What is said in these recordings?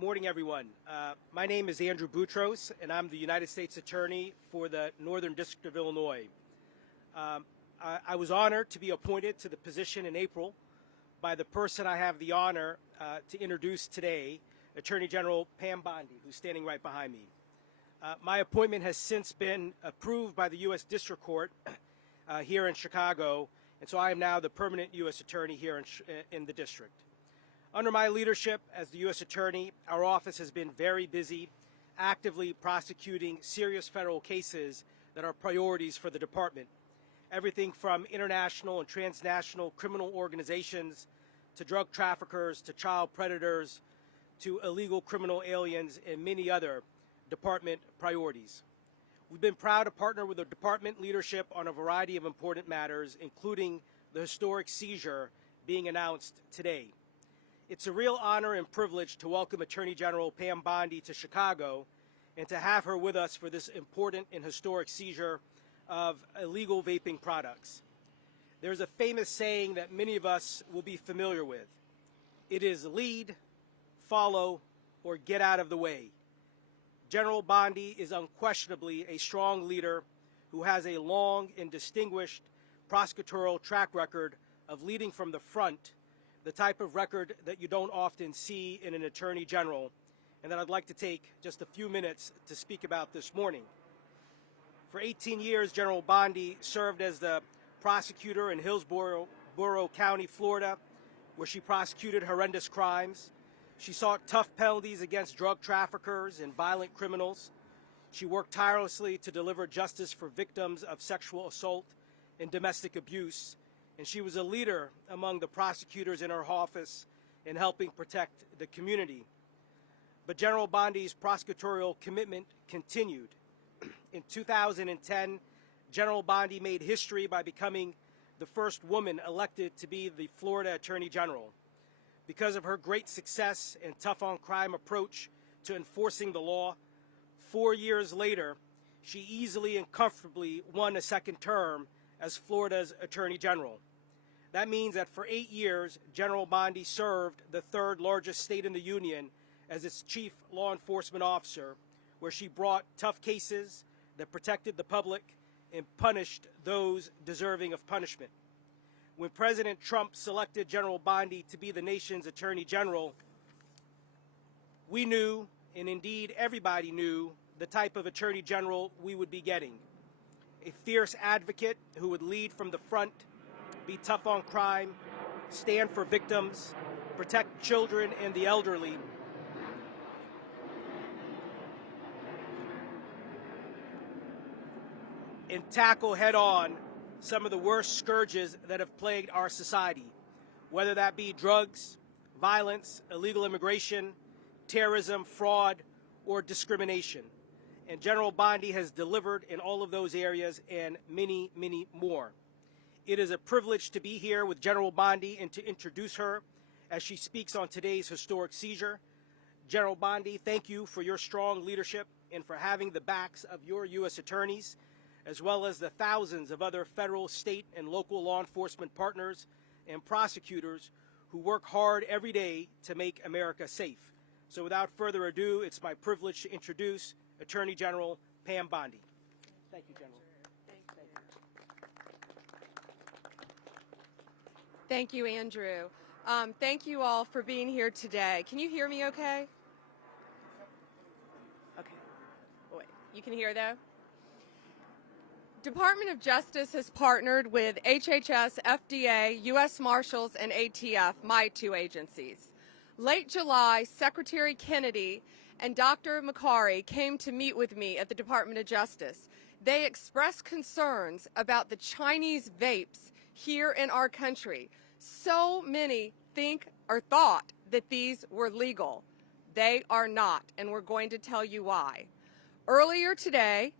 Morning, everyone. My name is Andrew Boutros, and I'm the United States Attorney for the Northern District of Illinois. I was honored to be appointed to the position in April by the person I have the honor to introduce today, Attorney General Pam Bondi, who's standing right behind me. My appointment has since been approved by the U.S. District Court here in Chicago, and so I am now the permanent U.S. Attorney here in the district. Under my leadership as the U.S. Attorney, our office has been very busy, actively prosecuting serious federal cases that are priorities for the department. Everything from international and transnational criminal organizations to drug traffickers to child predators to illegal criminal aliens and many other department priorities. We've been proud to partner with the department leadership on a variety of important matters, including the historic seizure being announced today. It's a real honor and privilege to welcome Attorney General Pam Bondi to Chicago and to have her with us for this important and historic seizure of illegal vaping products. There's a famous saying that many of us will be familiar with. It is lead, follow, or get out of the way. General Bondi is unquestionably a strong leader who has a long and distinguished prosecutorial track record of leading from the front, the type of record that you don't often see in an attorney general, and that I'd like to take just a few minutes to speak about this morning. For 18 years, General Bondi served as the prosecutor in Hillsborough County, Florida, where she prosecuted horrendous crimes. She sought tough penalties against drug traffickers and violent criminals. She worked tirelessly to deliver justice for victims of sexual assault and domestic abuse. And she was a leader among the prosecutors in her office in helping protect the community. But General Bondi's prosecutorial commitment continued. In 2010, General Bondi made history by becoming the first woman elected to be the Florida Attorney General. Because of her great success and tough-on-crime approach to enforcing the law, 4 years later, she easily and comfortably won a second term as Florida's Attorney General. That means that for 8 years, General Bondi served the third largest state in the union as its chief law enforcement officer, where she brought tough cases that protected the public and punished those deserving of punishment. When President Trump selected General Bondi to be the nation's Attorney General, we knew, and indeed everybody knew, the type of Attorney General we would be getting. A fierce advocate who would lead from the front, be tough on crime, stand for victims, protect children and the elderly, and tackle head-on some of the worst scourges that have plagued our society, whether that be drugs, violence, illegal immigration, terrorism, fraud, or discrimination. And General Bondi has delivered in all of those areas and many, many more. It is a privilege to be here with General Bondi and to introduce her as she speaks on today's historic seizure. General Bondi, thank you for your strong leadership and for having the backs of your U.S. attorneys, as well as the thousands of other federal, state, and local law enforcement partners and prosecutors who work hard every day to make America safe. So without further ado, it's my privilege to introduce Attorney General Pam Bondi. Thank you, General. Thank you, Andrew. Thank you all for being here today. Can you hear me okay? Okay. Wait, you can hear though? Department of Justice has partnered with HHS, FDA, U.S. Marshals, and ATF, my two agencies. Late July, Secretary Kennedy and Dr. Makari came to meet with me at the Department of Justice. They expressed concerns about the Chinese vapes here in our country. So many think or thought that these were legal. They are not, and we're going to tell you why. Earlier today,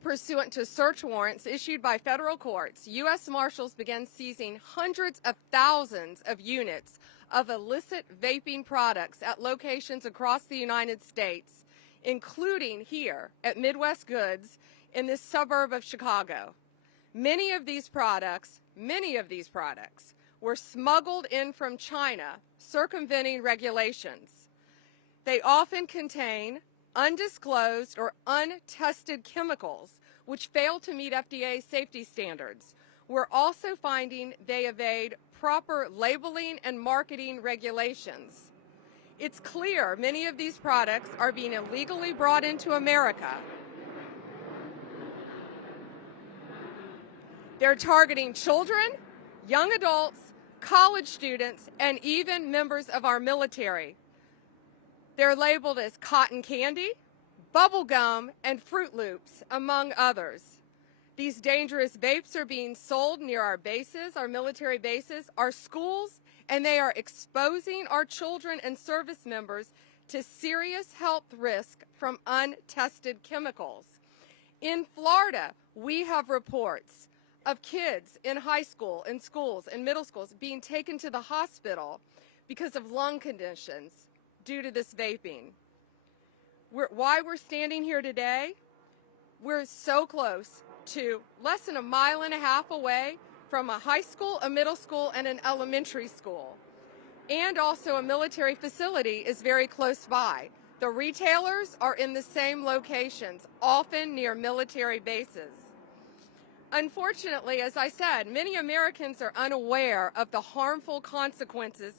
pursuant to search warrants issued by federal courts, U.S. Marshals began seizing hundreds of thousands of units of illicit vaping products at locations across the United States, including here at Midwest Goods in this suburb of Chicago. Many of these products were smuggled in from China, circumventing regulations. They often contain undisclosed or untested chemicals which fail to meet FDA safety standards. We're also finding they evade proper labeling and marketing regulations. It's clear many of these products are being illegally brought into America. They're targeting children, young adults, college students, and even members of our military. They're labeled as cotton candy, bubble gum, and Fruit Loops, among others. These dangerous vapes are being sold near our bases, our military bases, our schools, and they are exposing our children and service members to serious health risk from untested chemicals. In Florida, we have reports of kids in high school, in schools, and middle schools being taken to the hospital because of lung conditions due to this vaping. Why we're standing here today, we're so close to less than 1.5 miles away from a high school, a middle school, and an elementary school. And also a military facility is very close by. The retailers are in the same locations, often near military bases. Unfortunately, as I said, many Americans are unaware of the harmful consequences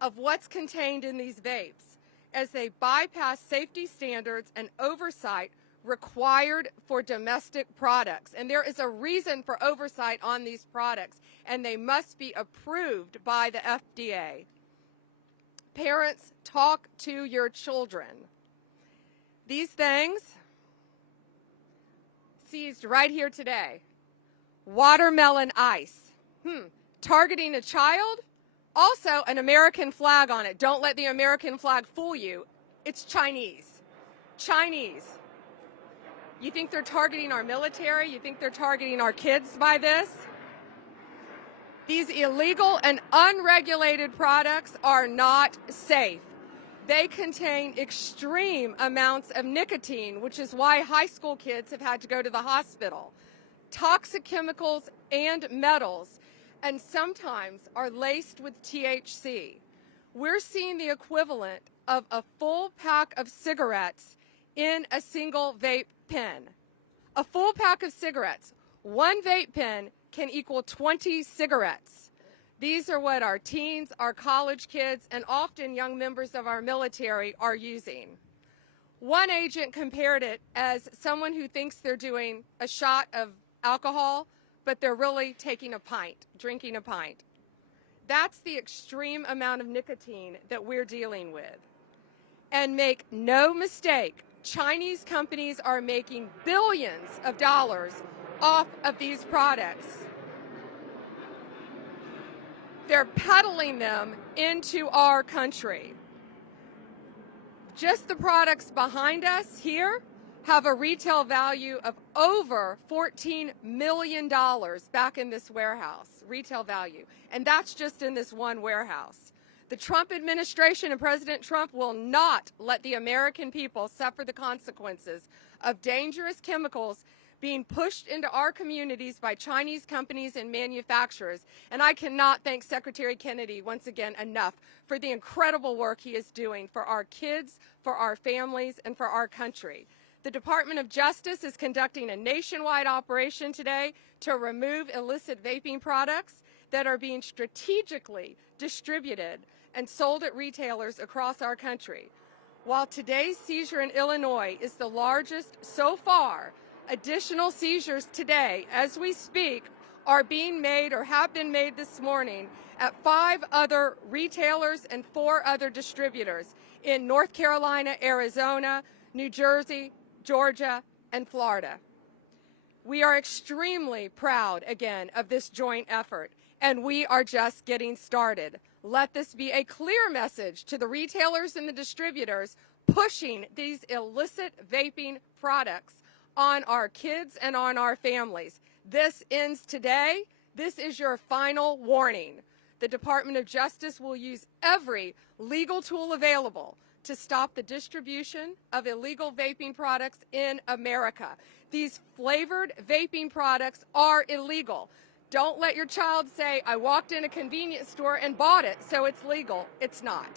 of what's contained in these vapes as they bypass safety standards and oversight required for domestic products. And there is a reason for oversight on these products, and they must be approved by the FDA. Parents, talk to your children. These things seized right here today. Watermelon ice. Targeting a child? Also an American flag on it. Don't let the American flag fool you. It's Chinese. Chinese. You think they're targeting our military? You think they're targeting our kids by this? These illegal and unregulated products are not safe. They contain extreme amounts of nicotine, which is why high school kids have had to go to the hospital. Toxic chemicals and metals, and sometimes are laced with THC. We're seeing the equivalent of a full pack of cigarettes in a single vape pen. A full pack of cigarettes, one vape pen can equal 20 cigarettes. These are what our teens, our college kids, and often young members of our military are using. One agent compared it as someone who thinks they're doing a shot of alcohol, but they're really taking a pint, drinking a pint. That's the extreme amount of nicotine that we're dealing with. And make no mistake, Chinese companies are making billions of dollars off of these products. They're peddling them into our country. Just the products behind us here have a retail value of over $14 million back in this warehouse, retail value. And that's just in this one warehouse. The Trump administration and President Trump will not let the American people suffer the consequences of dangerous chemicals being pushed into our communities by Chinese companies and manufacturers. And I cannot thank Secretary Kennedy once again enough for the incredible work he is doing for our kids, for our families, and for our country. The Department of Justice is conducting a nationwide operation today to remove illicit vaping products that are being strategically distributed and sold at retailers across our country. While today's seizure in Illinois is the largest so far, additional seizures today, as we speak, are being made or have been made this morning at 5 other retailers and 4 other distributors in North Carolina, Arizona, New Jersey, Georgia, and Florida. We are extremely proud, again, of this joint effort, and we are just getting started. Let this be a clear message to the retailers and the distributors pushing these illicit vaping products on our kids and on our families. This ends today. This is your final warning. The Department of Justice will use every legal tool available to stop the distribution of illegal vaping products in America. These flavored vaping products are illegal. Don't let your child say, I walked in a convenience store and bought it, so it's legal. It's not.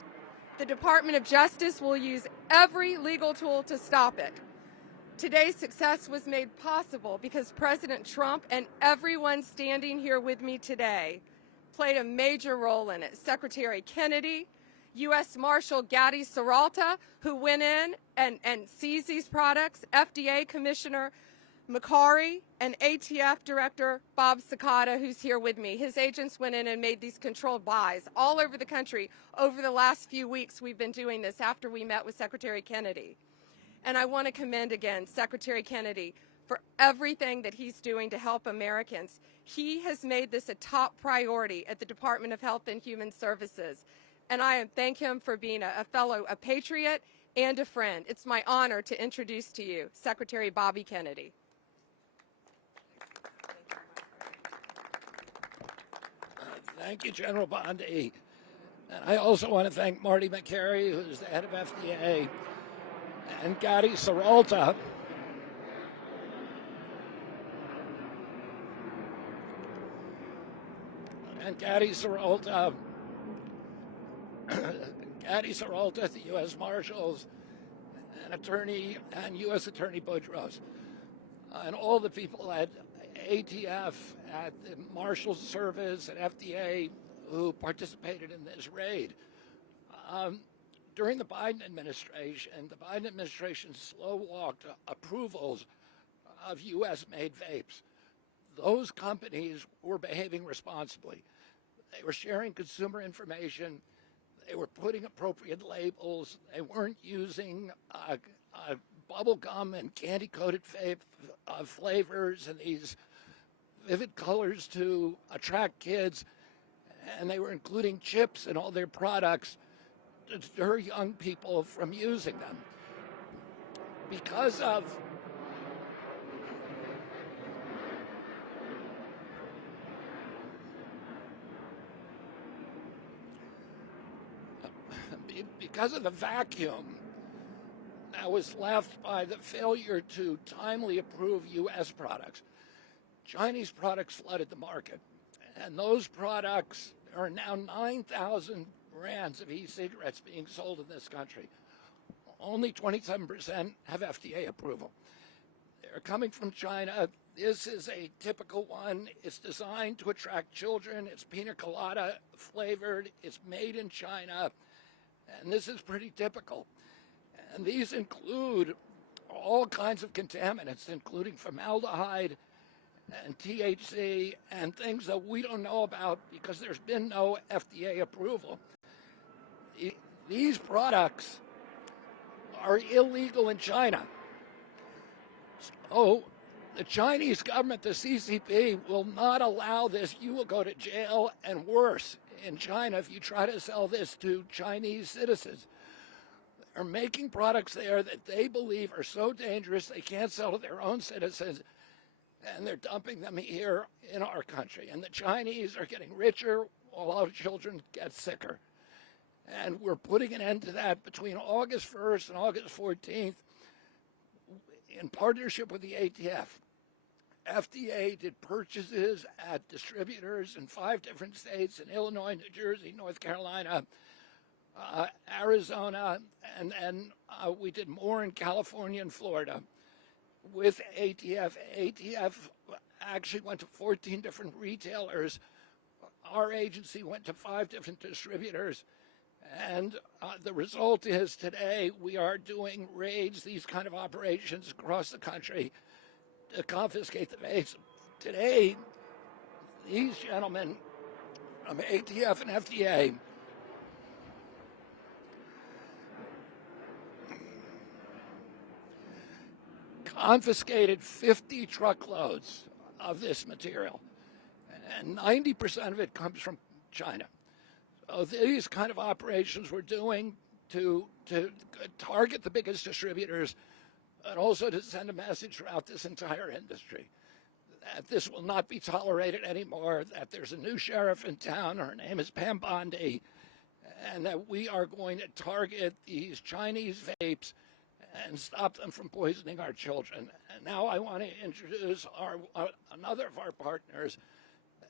the Department of Justice will use every legal tool to stop it. Today's success was made possible because President Trump and everyone standing here with me today played a major role in it. Secretary Kennedy, U.S. Marshal Gadi Saralta, who went in and seized these products, FDA Commissioner McCarry, and ATF Director Bob Sakata, who's here with me. His agents went in and made these controlled buys all over the country. Over the last few weeks, we've been doing this after we met with Secretary Kennedy. And I want to commend again Secretary Kennedy for everything that he's doing to help Americans. He has made this a top priority at the Department of Health and Human Services. And I thank him for being a patriot and a friend. It's my honor to introduce to you Secretary Bobby Kennedy. Thank you, General Bondi. And I also want to thank Marty McCary, who's the head of FDA, and Gadi Saralta. And Gadi Saralta at the U.S. Marshals, and U.S. Attorney Boudreaux, and all the people at ATF, at the Marshals Service, at FDA, who participated in this raid. During the Biden administration slow-walked approvals of U.S.-made vapes. Those companies were behaving responsibly. They were sharing consumer information. They were putting appropriate labels. They weren't using bubble gum and candy-coated flavors and these vivid colors to attract kids. And they were including chips in all their products to deter young people from using them. Because of the vacuum that was left by the failure to timely approve U.S. products, Chinese products flooded the market. And those products, there are now 9,000 brands of e-cigarettes being sold in this country. Only 27% have FDA approval. They're coming from China. This is a typical one. It's designed to attract children. It's pina colada flavored. It's made in China. And this is pretty typical. And these include all kinds of contaminants, including formaldehyde and THC and things that we don't know about because there's been no FDA approval. These products are illegal in China. So the Chinese government, the CCP, will not allow this. You will go to jail and worse in China if you try to sell this to Chinese citizens. They're making products there that they believe are so dangerous they can't sell to their own citizens, and they're dumping them here in our country. And the Chinese are getting richer while our children get sicker. And we're putting an end to that between August 1st and August 14th in partnership with the ATF. FDA did purchases at distributors in 5 different states, in Illinois, New Jersey, North Carolina, Arizona, and we did more in California and Florida. With ATF actually went to 14 different retailers. Our agency went to 5 different distributors. And the result is today we are doing raids, these kind of operations across the country to confiscate the vapes. Today, these gentlemen from ATF and FDA confiscated 50 truckloads of this material, and 90% of it comes from China. So these kind of operations we're doing to target the biggest distributors, and also to send a message throughout this entire industry that this will not be tolerated anymore, that there's a new sheriff in town, her name is Pam Bondi, and that we are going to target these Chinese vapes and stop them from poisoning our children. And now I want to introduce another of our partners,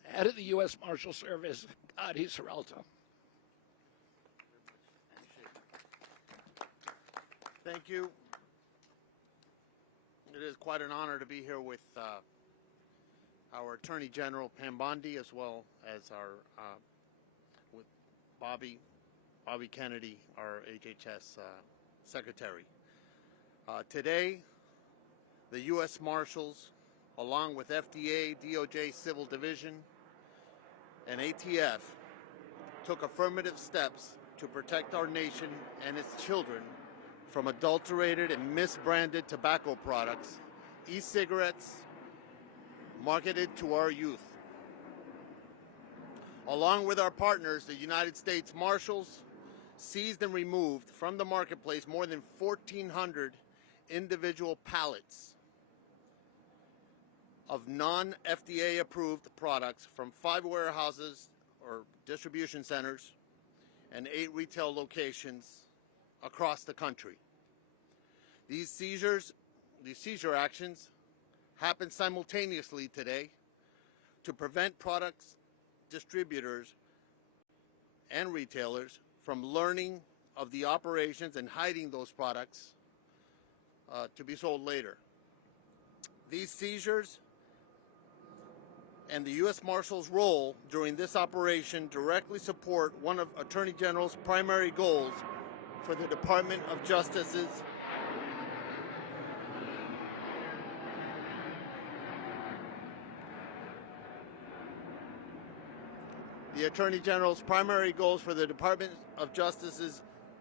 head of the U.S. Marshal Service, Gadi Saralta. Thank you. It is quite an honor to be here with our Attorney General Pam Bondi, as well as our with Bobby Kennedy, our HHS Secretary. Today, the U.S. Marshals, along with FDA, DOJ Civil Division, and ATF, took affirmative steps to protect our nation and its children from adulterated and misbranded tobacco products, e-cigarettes, marketed to our youth. Along with our partners, the United States Marshals seized and removed from the marketplace more than 1,400 individual pallets of non-FDA approved products from 5 warehouses or distribution centers and 8 retail locations across the country. These seizure actions happen simultaneously today to prevent products distributors and retailers from learning of the operations and hiding those products to be sold later. These seizures and the U.S. Marshals' role during this operation directly support one of Attorney General's primary goals for the Department of Justice's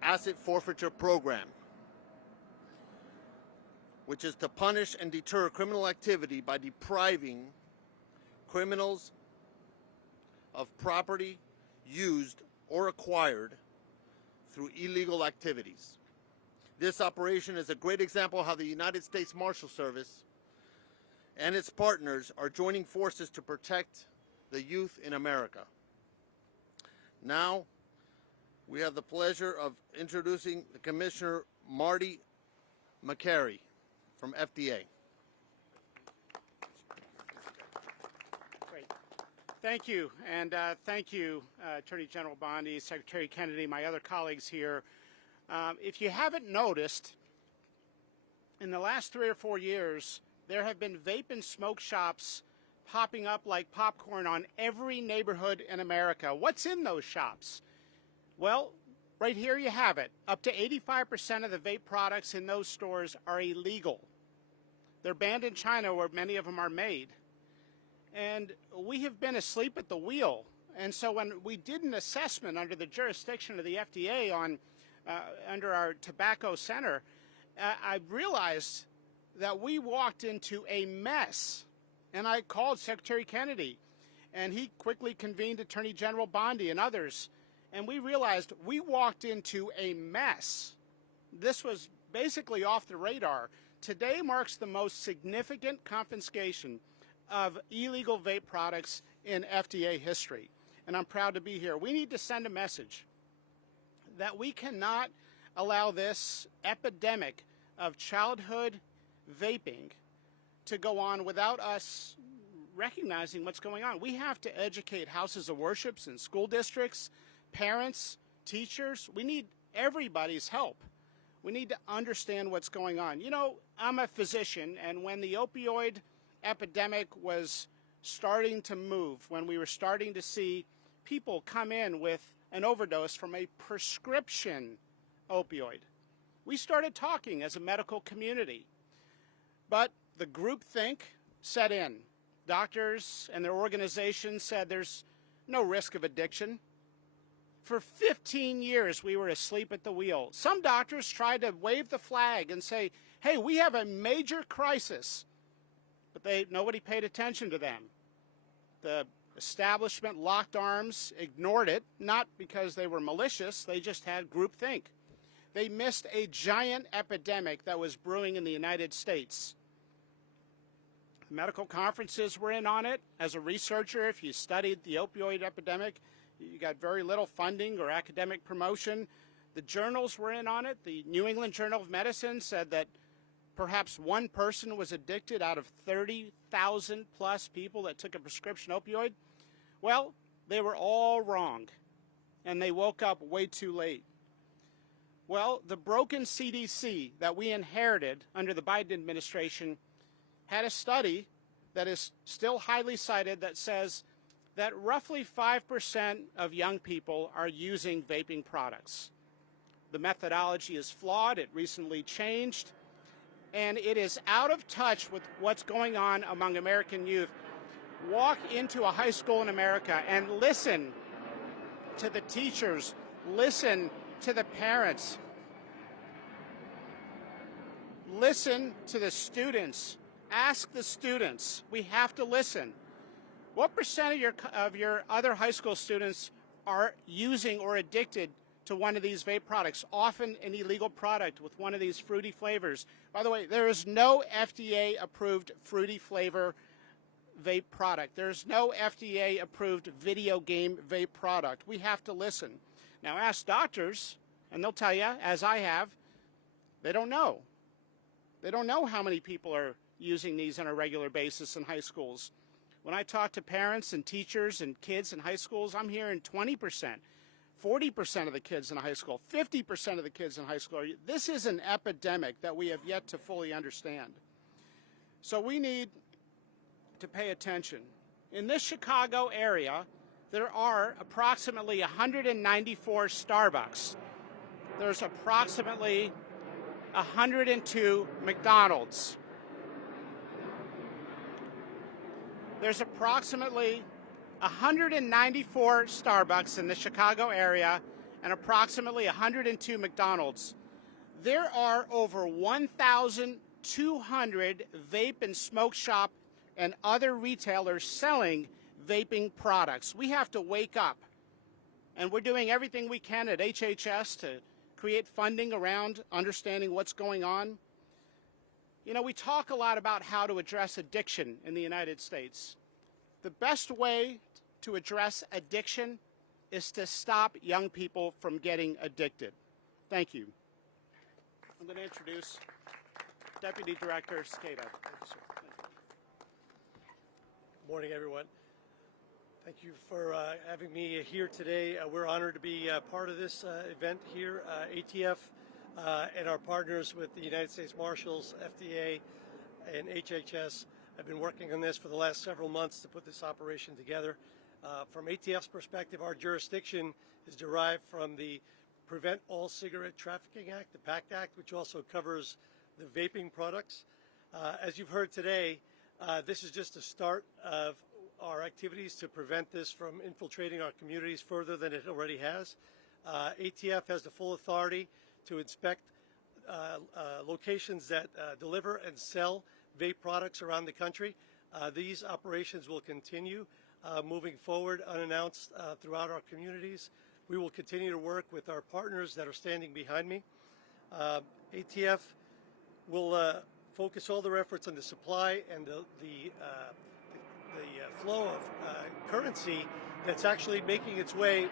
asset forfeiture program, which is to punish and deter criminal activity by depriving criminals of property used or acquired through illegal activities. This operation is a great example of how the United States Marshal Service and its partners are joining forces to protect the youth in America. Now, we have the pleasure of introducing the Commissioner Marty McCary from FDA. Great. Thank you, and thank you, Attorney General Bondi, Secretary Kennedy, my other colleagues here. If you haven't noticed, in the last 3 or 4 years, there have been vape and smoke shops popping up like popcorn on every neighborhood in America. What's in those shops? Well, right here you have it. Up to 85% of the vape products in those stores are illegal. They're banned in China, where many of them are made. And we have been asleep at the wheel. And so when we did an assessment under the jurisdiction of the FDA on under our tobacco center, I realized that we walked into a mess. And I called Secretary Kennedy, and he quickly convened Attorney General Bondi and others. And we realized we walked into a mess. This was basically off the radar. Today marks the most significant confiscation of illegal vape products in FDA history. And I'm proud to be here. We need to send a message that we cannot allow this epidemic of childhood vaping to go on without us recognizing what's going on. We have to educate houses of worships and school districts, parents, teachers. We need everybody's help. We need to understand what's going on. You know, I'm a physician, and when the opioid epidemic was starting to move, when we were starting to see people come in with an overdose from a prescription opioid, we started talking as a medical community. But the groupthink set in. Doctors and their organizations said there's no risk of addiction. For 15 years, we were asleep at the wheel. Some doctors tried to wave the flag and say, hey, we have a major crisis. But nobody paid attention to them. The establishment locked arms, ignored it, not because they were malicious, they just had groupthink. They missed a giant epidemic that was brewing in the United States. Medical conferences were in on it. As a researcher, if you studied the opioid epidemic, you got very little funding or academic promotion. The journals were in on it. The New England Journal of Medicine said that perhaps one person was addicted out of 30,000 plus people that took a prescription opioid. Well, they were all wrong, and they woke up way too late. Well, the broken CDC that we inherited under the Biden administration had a study that is still highly cited that says that roughly 5% of young people are using vaping products. The methodology is flawed, it recently changed, and it is out of touch with what's going on among American youth. Walk into a high school in America and listen to the teachers, listen to the parents, listen to the students, ask the students. We have to listen. What percent of your other high school students are using or addicted to one of these vape products, often an illegal product with one of these fruity flavors? By the way, there is no FDA-approved fruity flavor vape product. There's no FDA-approved video game vape product. We have to listen. Now, ask doctors, and they'll tell you, as I have, they don't know. They don't know how many people are using these on a regular basis in high schools. When I talk to parents and teachers and kids in high schools, I'm hearing 20%, 40% of the kids in high school, 50% of the kids in high school. This is an epidemic that we have yet to fully understand. So we need to pay attention. In this Chicago area, there are approximately 194 Starbucks. There's approximately 102 McDonald's. There's approximately 194 Starbucks in the Chicago area and approximately 102 McDonald's. There are over 1,200 vape and smoke shop and other retailers selling vaping products. We have to wake up, and we're doing everything we can at HHS to create funding around understanding what's going on. You know, we talk a lot about how to address addiction in the United States. The best way to address addiction is to stop young people from getting addicted. Thank you. I'm going to introduce Deputy Director Skata. Good morning, everyone. Thank you for having me here today. We're honored to be part of this event here. ATF and our partners with the United States Marshals, FDA, and HHS have been working on this for the last several months to put this operation together. From ATF's perspective, our jurisdiction is derived from the Prevent All Cigarette Trafficking Act, the PACT Act, which also covers the vaping products. As you've heard today, this is just the start of our activities to prevent this from infiltrating our communities further than it already has. ATF has the full authority to inspect locations that deliver and sell vape products around the country. These operations will continue moving forward unannounced throughout our communities. We will continue to work with our partners that are standing behind me. ATF will focus all their efforts on the supply and the flow of currency that's actually making its way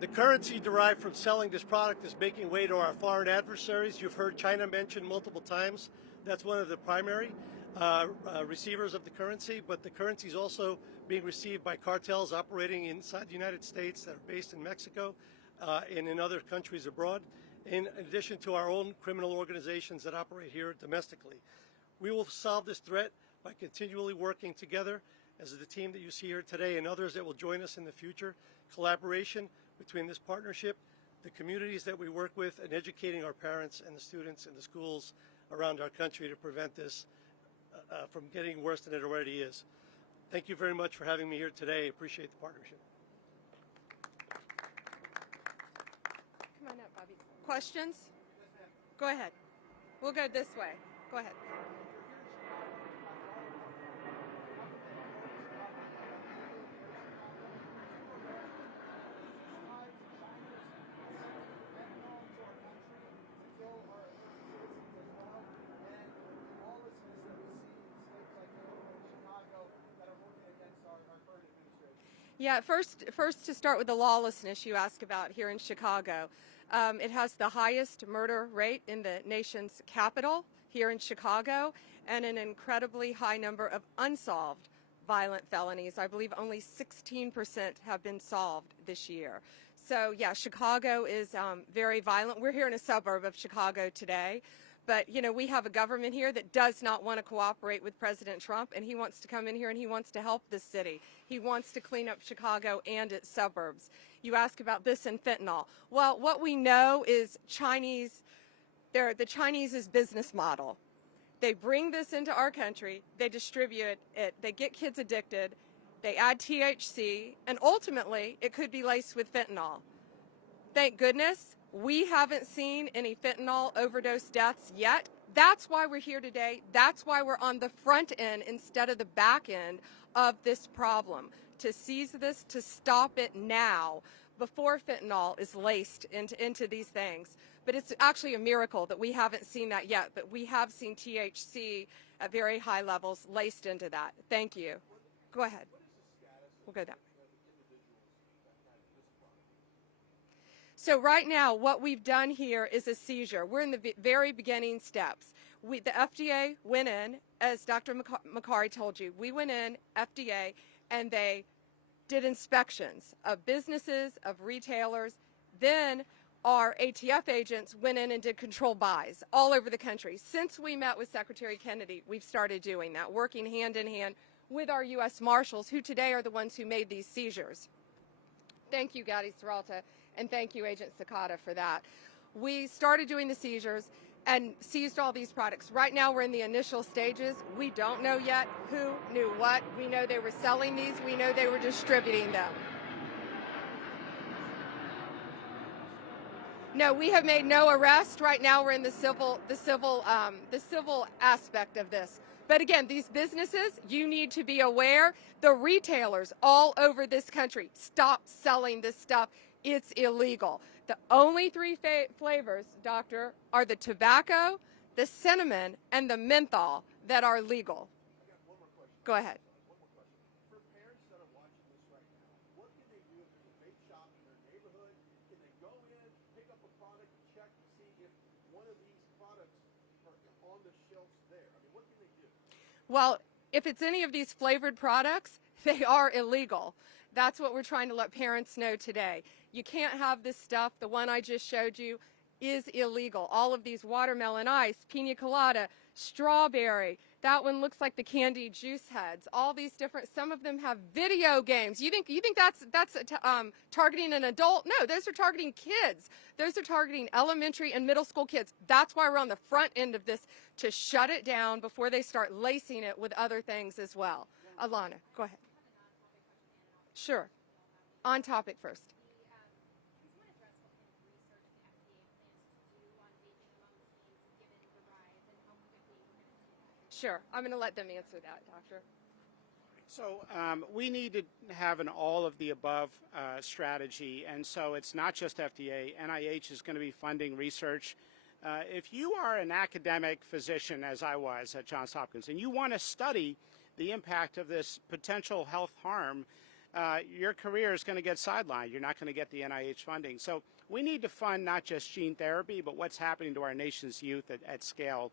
The currency derived from selling this product is making way to our foreign adversaries. You've heard China mentioned multiple times. That's one of the primary receivers of the currency, but the currency is also being received by cartels operating inside the United States that are based in Mexico and in other countries abroad, in addition to our own criminal organizations that operate here domestically. We will solve this threat by continually working together as the team that you see here today and others that will join us in the future. Collaboration between this partnership, the communities that we work with, and educating our parents and the students in the schools around our country to prevent this from getting worse than it already is. Thank you very much for having me here today. I appreciate the partnership. Come on up, Bobby. Questions? Go ahead. We'll go this way. Go ahead. Yeah, first to start with the lawlessness you asked about here in Chicago. It has the highest murder rate in the nation's capital here in Chicago and an incredibly high number of unsolved violent felonies. I believe only 16% have been solved this year. So, yeah, Chicago is very violent. We're here in a suburb of Chicago today. But, you know, we have a government here that does not want to cooperate with President Trump, and he wants to come in here and he wants to help this city. He wants to clean up Chicago and its suburbs. You ask about this and fentanyl. Well, what we know is the Chinese business model. They bring this into our country, they distribute it, they get kids addicted, they add THC, and ultimately it could be laced with fentanyl. Thank goodness we haven't seen any fentanyl overdose deaths yet. That's why we're here today. That's why we're on the front end instead of the back end of this problem. To seize this, to stop it now before fentanyl is laced into these things. But it's actually a miracle that we haven't seen that yet, but we have seen THC at very high levels laced into that. Thank you. Go ahead. We'll go down. So right now, what we've done here is a seizure. We're in the very beginning steps. The FDA went in, as Dr. Makari told you, we went in, FDA, and they did inspections of businesses, of retailers. Then our ATF agents went in and did controlled buys all over the country. Since we met with Secretary Kennedy, we've started doing that, working hand in hand with our U.S. Marshals, who today are the ones who made these seizures. Thank you, Gadi Serralta, and thank you, Agent Sakata, for that. We started doing the seizures and seized all these products. Right now, we're in the initial stages. We don't know yet who knew what. We know they were selling these. We know they were distributing them. No, we have made no arrest. Right now, we're in the civil aspect of this. But again, these businesses, you need to be aware. The retailers all over this country, stop selling this stuff. It's illegal. The only three flavors, Doctor, are the tobacco, the cinnamon, and the menthol that are legal. Go ahead. For parents that are watching this right now, what can they do if there's a vape shop in their neighborhood? Can they go in, pick up a product, and check to see if one of these products are on the shelves there? I mean, what can they do? Well, if it's any of these flavored products, they are illegal. That's what we're trying to let parents know today. You can't have this stuff. The one I just showed you is illegal. All of these watermelon ice, pina colada, strawberry. That one looks like the candy juice heads. All these different, some of them have video games. You think that's targeting an adult? No, those are targeting kids. Those are targeting elementary and middle school kids. That's why we're on the front end of this, to shut it down before they start lacing it with other things as well. Alana, go ahead. Sure. On topic first. Sure. I'm going to let them answer that, Doctor. So we need to have an all-of-the-above strategy, and so it's not just FDA. NIH is going to be funding research. If you are an academic physician, as I was at Johns Hopkins, and you want to study the impact of this potential health harm, your career is going to get sidelined. You're not going to get the NIH funding. So we need to fund not just gene therapy, but what's happening to our nation's youth at scale.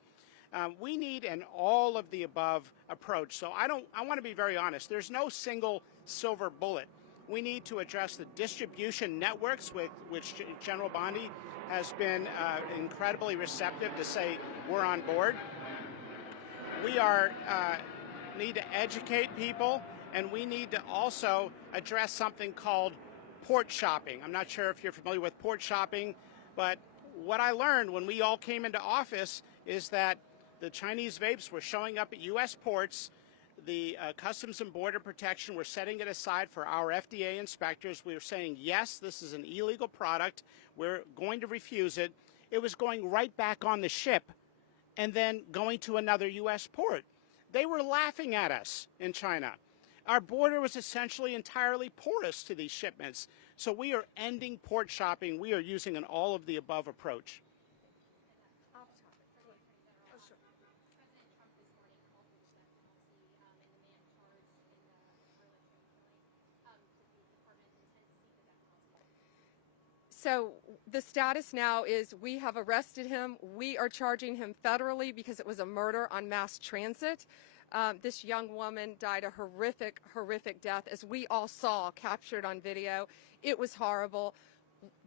We need an all-of-the-above approach. So I want to be very honest. There's no single silver bullet. We need to address the distribution networks, with which General Bondi has been incredibly receptive to say we're on board. We need to educate people, and we need to also address something called port shopping. I'm not sure if you're familiar with port shopping, but what I learned when we all came into office is that the Chinese vapes were showing up at U.S. ports. The Customs and Border Protection were setting it aside for our FDA inspectors. We were saying, yes, this is an illegal product. We're going to refuse it. It was going right back on the ship and then going to another U.S. port. They were laughing at us in China. Our border was essentially entirely porous to these shipments. So we are ending port shopping. We are using an all-of-the-above approach. So the status now is we have arrested him. We are charging him federally because it was a murder on mass transit. This young woman died a horrific, horrific death, as we all saw captured on video. It was horrible.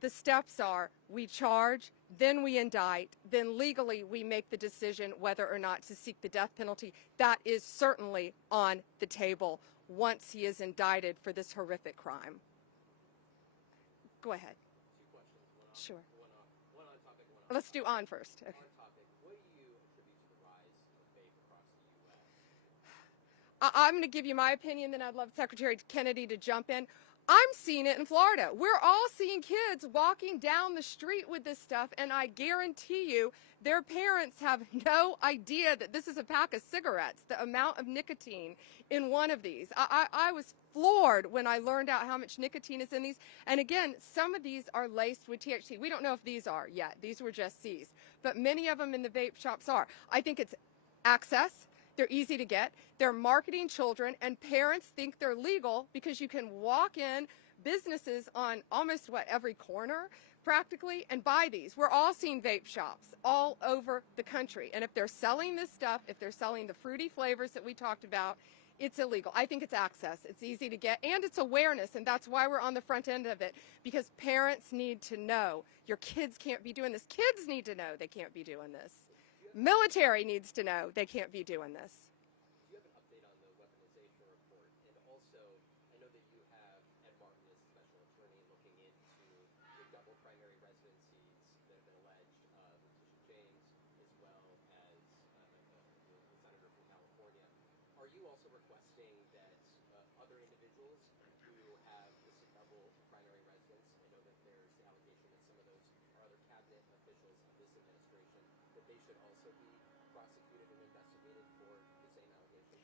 The steps are we charge, then we indict, then legally we make the decision whether or not to seek the death penalty. That is certainly on the table once he is indicted for this horrific crime. Go ahead. Two questions. Sure. One on topic, one on Let's do on first. Okay. On topic, what do you attribute to the rise of vape across the U.S.? I'm going to give you my opinion, then I'd love Secretary Kennedy to jump in. I'm seeing it in Florida. We're all seeing kids walking down the street with this stuff, and I guarantee you their parents have no idea that this is a pack of cigarettes, the amount of nicotine in one of these. I was floored when I learned out how much nicotine is in these. And again, some of these are laced with THC. We don't know if these are yet. These were just seized. But many of them in the vape shops are. I think it's access. They're easy to get. They're marketing children, and parents think they're legal because you can walk in businesses on almost, every corner practically and buy these. We're all seeing vape shops all over the country. And if they're selling this stuff, if they're selling the fruity flavors that we talked about, it's illegal. I think it's access. It's easy to get, and it's awareness, and that's why we're on the front end of it, because parents need to know your kids can't be doing this. Kids need to know they can't be doing this. Military needs to know they can't be doing this. Do you have an update on the weaponization report? And also, I know that you have Ed Martin as special attorney looking into the double primary residencies that have been alleged of Letitia James, as well as the senator from California. Are you also requesting that other individuals who have this double primary residence, I know that there's the allegation that some of those are other cabinet officials of this administration, that they should also be prosecuted and investigated for the same allegation?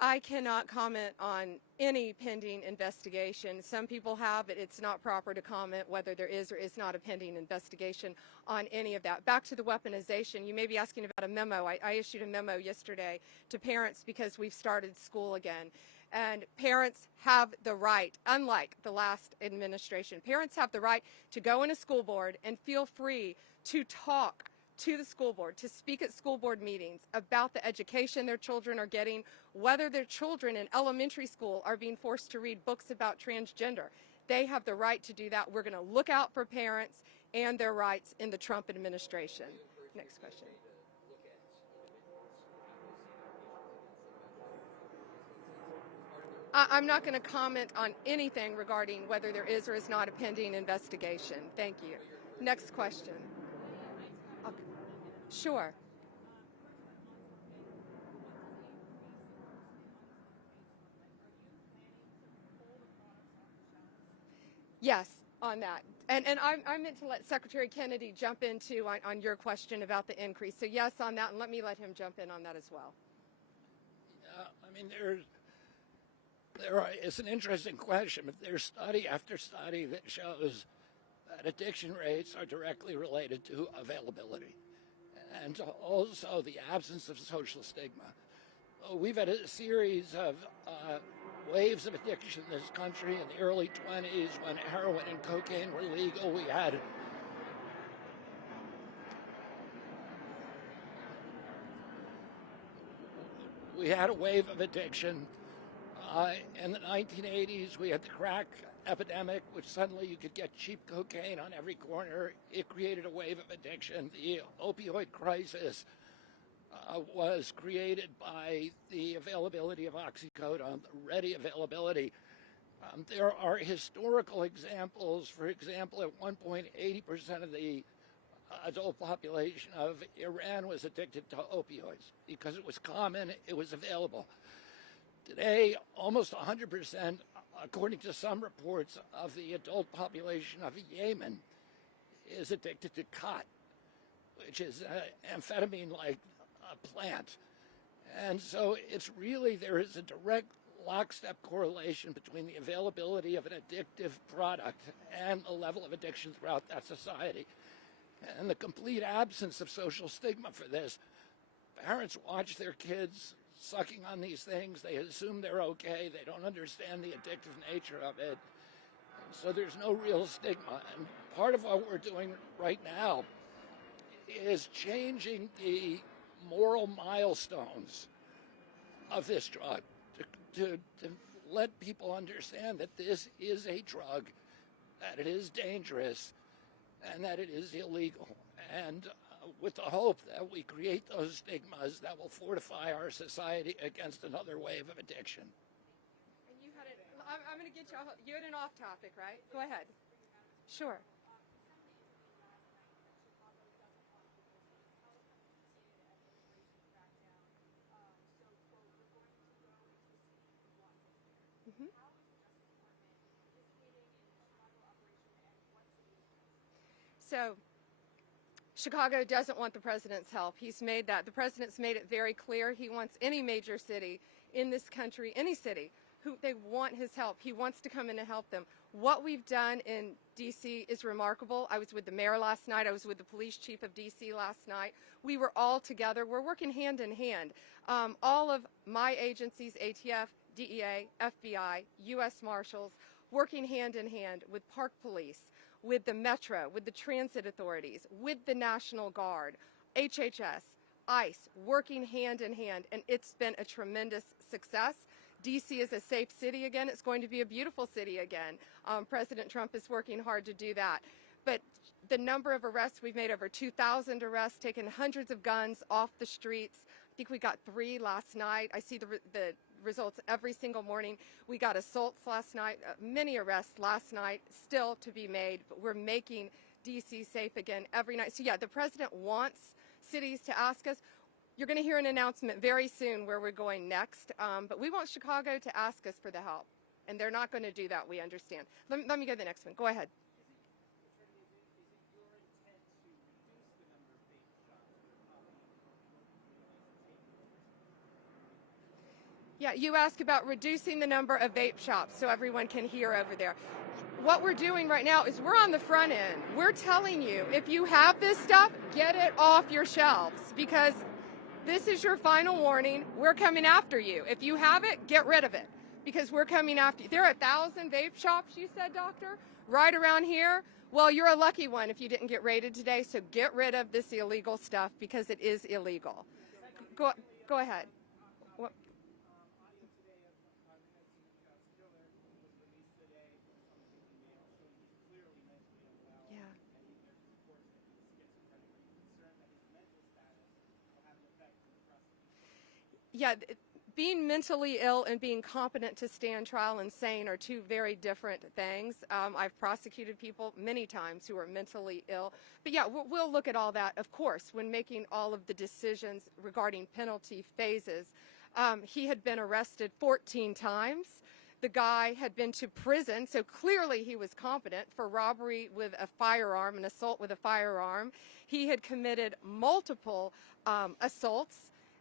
I cannot comment on any pending investigation. Some people have, but it's not proper to comment whether there is or is not a pending investigation on any of that. Back to the weaponization, you may be asking about a memo. I issued a memo yesterday to parents because we've started school again. And parents have the right, unlike the last administration, parents have the right to go in a school board and feel free to talk to the school board, to speak at school board meetings about the education their children are getting, whether their children in elementary school are being forced to read books about transgender. They have the right to do that. We're going to look out for parents and their rights in the Trump administration. Next question. I'm not going to comment on anything regarding whether there is or is not a pending investigation. Thank you. Next question. Okay. Sure. Yes, on that. And I meant to let Secretary Kennedy jump in too on your question about the increase. So yes on that, and let me let him jump in on that as well. I mean, it's an interesting question, but there's study after study that shows that addiction rates are directly related to availability and also the absence of social stigma. We've had a series of waves of addiction in this country in the early 20s when heroin and cocaine were legal. We had a wave of addiction. In the 1980s, we had the crack epidemic, which suddenly you could get cheap cocaine on every corner. It created a wave of addiction. The opioid crisis was created by the availability of oxycodone, the ready availability. There are historical examples. For example, at one point, 80% of the adult population of Iran was addicted to opioids because it was common, it was available. Today, almost 100%, according to some reports, of the adult population of Yemen is addicted to khat, which is an amphetamine-like plant. And so it's really, there is a direct lockstep correlation between the availability of an addictive product and the level of addiction throughout that society. And the complete absence of social stigma for this. Parents watch their kids sucking on these things. They assume they're okay. They don't understand the addictive nature of it. So there's no real stigma. And part of what we're doing right now is changing the moral milestones of this drug, to let people understand that this is a drug, that it is dangerous, and that it is illegal. And with the hope that we create those stigmas that will fortify our society against another wave of addiction. And you had it. I'm going to get you. You had an off topic, right? Go ahead. Sure. So, Chicago doesn't want the president's help. He's made that. The president's made it very clear. He wants any major city in this country, any city, who they want his help. He wants to come in and help them. What we've done in D.C. is remarkable. I was with the mayor last night. I was with the police chief of D.C. last night. We were all together. We're working hand in hand. All of my agencies, ATF, DEA, FBI, U.S. Marshals, working hand in hand with Park Police, with the Metro, with the transit authorities, with the National Guard, HHS, ICE, working hand in hand, and it's been a tremendous success. D.C. is a safe city again. It's going to be a beautiful city again. President Trump is working hard to do that. But the number of arrests, we've made over 2,000 arrests, taken hundreds of guns off the streets. I think we got 3 last night. I see the results every single morning. We got assaults last night, many arrests last night, still to be made, but we're making D.C. safe again every night. So yeah, the president wants cities to ask us. You're going to hear an announcement very soon where we're going next, but we want Chicago to ask us for the help, and they're not going to do that, we understand. Let me go to the next one. Go ahead. Yeah, you asked about reducing the number of vape shops so everyone can hear over there. What we're doing right now is we're on the front end. We're telling you, if you have this stuff, get it off your shelves, because this is your final warning. We're coming after you. If you have it, get rid of it, because we're coming after you. There are 1,000 vape shops, you said, doctor, right around here. Well, you're a lucky one if you didn't get raided today, so get rid of this illegal stuff, because it is illegal. Go ahead. What? Yeah, being mentally ill and being competent to stand trial and sane are two very different things. I've prosecuted people many times who are mentally ill. But yeah, we'll look at all that, of course, when making all of the decisions regarding penalty phases. He had been arrested 14 times. The guy had been to prison, so clearly he was competent for robbery with a firearm, an assault with a firearm. He had committed multiple assaults.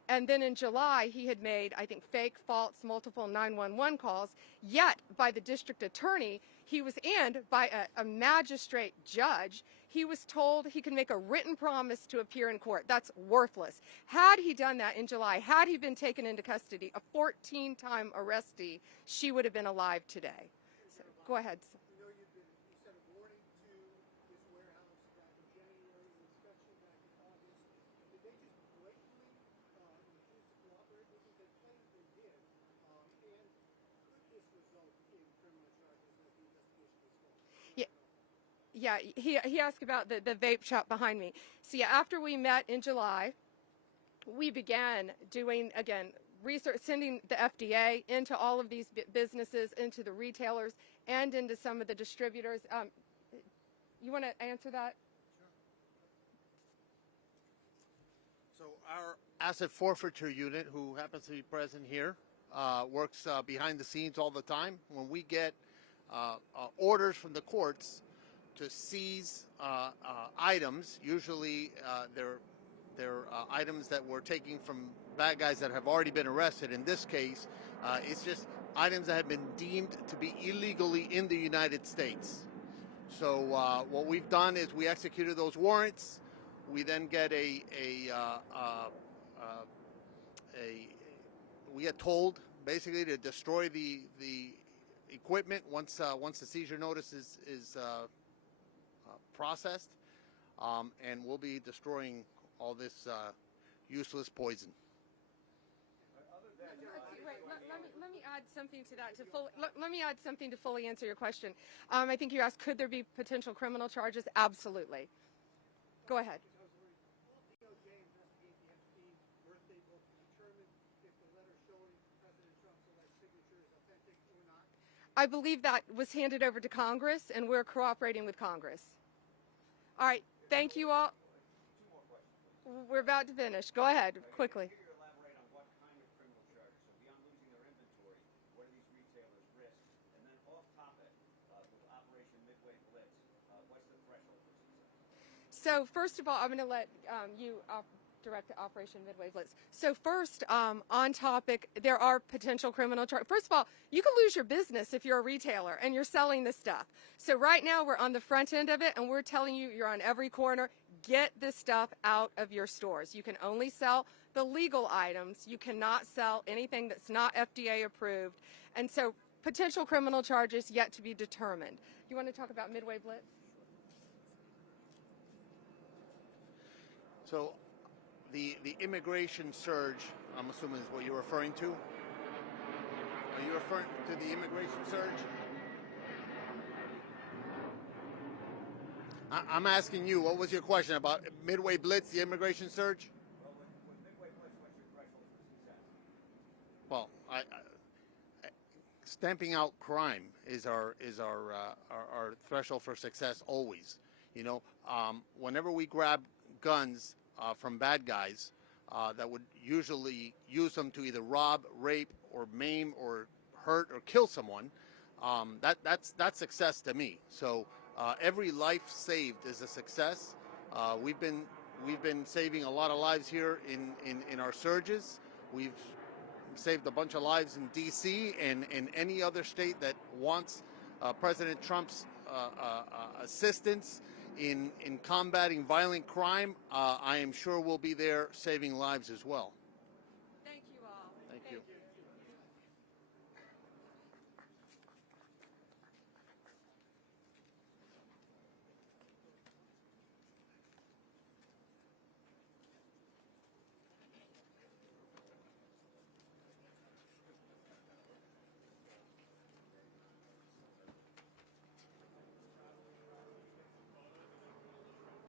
And then in July, he had made, I think, fake, false, multiple 911 calls. Yet, by the district attorney, and by a magistrate judge, he was told he could make a written promise to appear in court. That's worthless. Had he done that in July, had he been taken into custody, a 14-time arrestee, she would have been alive today. So, go ahead. Yeah, he asked about the vape shop behind me. So yeah, after we met in July, we began doing, again, research, sending the FDA into all of these businesses, into the retailers, and into some of the distributors. You want to answer that? So our asset forfeiture unit, who happens to be present here, works behind the scenes all the time. When we get orders from the courts to seize items, usually they're items that we're taking from bad guys that have already been arrested. In this case, it's just items that have been deemed to be illegally in the United States. So what we've done is we executed those warrants. We then get we get told basically to destroy the equipment once the seizure notice is processed, and we'll be destroying all this useless poison. Other Let me add something to that. Let me add something to fully answer your question. I think you asked, could there be potential criminal charges? Absolutely. Go ahead. DOJ investigate the Epstein birthday book to determine if the letter showing President Trump's alleged signature is authentic or not? I believe that was handed over to Congress, and we're cooperating with Congress. All right. Thank you all. We're about to finish. Go ahead, quickly. Can you elaborate on what kind of criminal charges? So beyond losing their inventory, what do these retailers risk? And then off topic, with Operation Midway Blitz, what's the threshold for success? So first of all, I'm going to let you direct Operation Midway Blitz. So first, on topic, there are potential criminal charges. First of all, you can lose your business if you're a retailer and you're selling this stuff. So right now, we're on the front end of it, and we're telling you, you're on every corner. Get this stuff out of your stores. You can only sell the legal items. You cannot sell anything that's not FDA approved. And so potential criminal charges yet to be determined. You want to talk about Midway Blitz? So the immigration surge, I'm assuming is what you're referring to? Are you referring to the immigration surge? I'm asking you, what was your question about Midway Blitz, the immigration surge? Well, with Midway Blitz, what's your threshold for success? Well, stamping out crime is our threshold for success always. You know, whenever we grab guns from bad guys that would usually use them to either rob, rape, or maim, or hurt, or kill someone, that's success to me. So every life saved is a success. We've been saving a lot of lives here in our surges. We've saved a bunch of lives in D.C. and in any other state that wants President Trump's assistance in combating violent crime. I am sure we'll be there saving lives as well.